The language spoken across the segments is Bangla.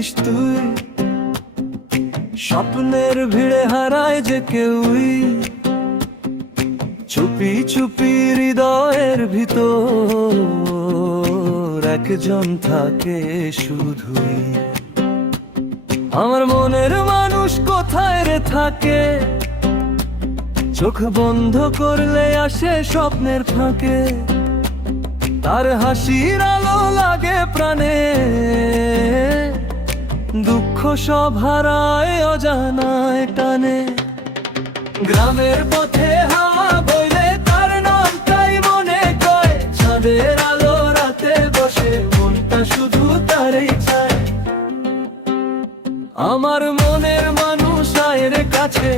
আছিস তুই। স্বপ্নের ভিড়ে হারায় যে কেউই, চুপি চুপি হৃদয়ের ভিতর একজন থাকে শুধুই। আমার মনের মানুষ কোথায় রে থাকে, চোখ বন্ধ করলে আসে স্বপ্নের ফাঁকে। তার হাসির আলো লাগে প্রাণে, দুঃখ সব হারায় অজানায় টানে। গ্রামের পথে হাওয়া বইলে তার নামটাই মনে কয়, চাঁদের আলো রাতে বসে মনটা শুধু তারই চায়। আমার মনের মানুষ আয়ের কাছে,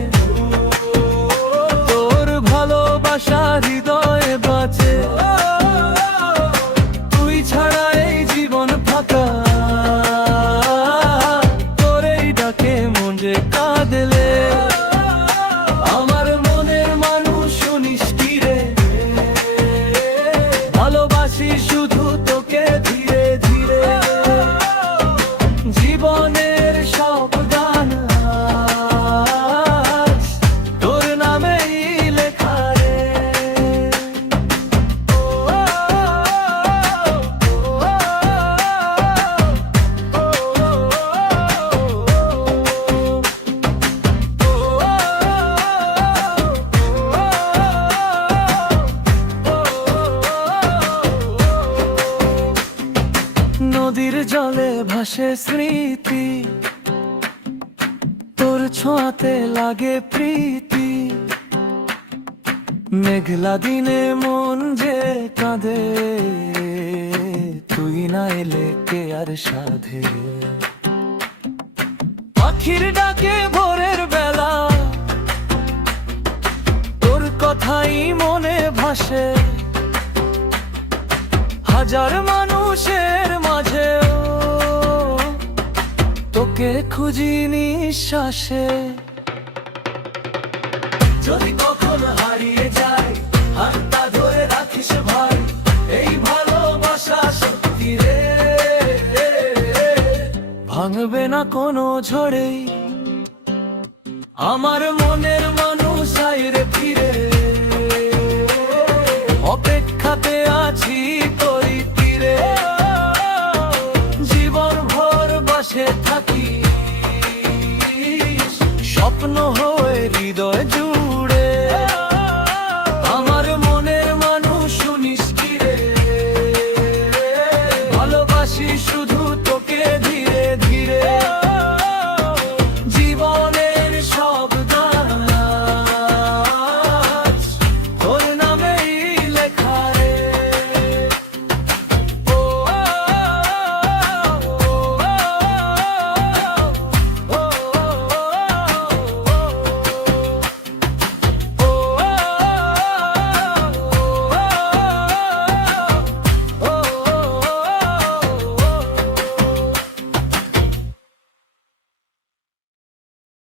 তোর ভালোবাসা হৃদয়ে বাঁচে। তুই ছাড়া এই জীবন ফাঁকা, তোর এই ডাকে মন যে কাঁদলে। আমার মনের মানুষ শুনিস কি রে, ভালোবাসি শুধু তোকে ধীরে ধীরে। জীবনের সব গান আজ তোর নামেই লেখা রে। নদীর জলে ভাসে স্মৃতি, তোর ছোঁয়াতে লাগে প্রীতি। মেঘলা দিনে মন যে কাঁদে, তুই না এলে কে আর সাধে। পাখির ডাকে ভোরের বেলা, তোর কথাই মনে ভাসে। হাজার মানুষের মাঝেও তোকে খুঁজি নিঃশ্বাসে। যদি কখনো হারিয়ে যায়, হাতটা ধরে রাখিস ভাই, এই ভালোবাসা সত্যি রে। ভাঙবে না কোনো ঝড়েই, আমার মনের মানুষ আইরে ফিরে। অপেক্ষাতে আছি তোরই তীরে, জীবন ভর বাসে থাকি, স্বপ্ন হয়ে হৃদয়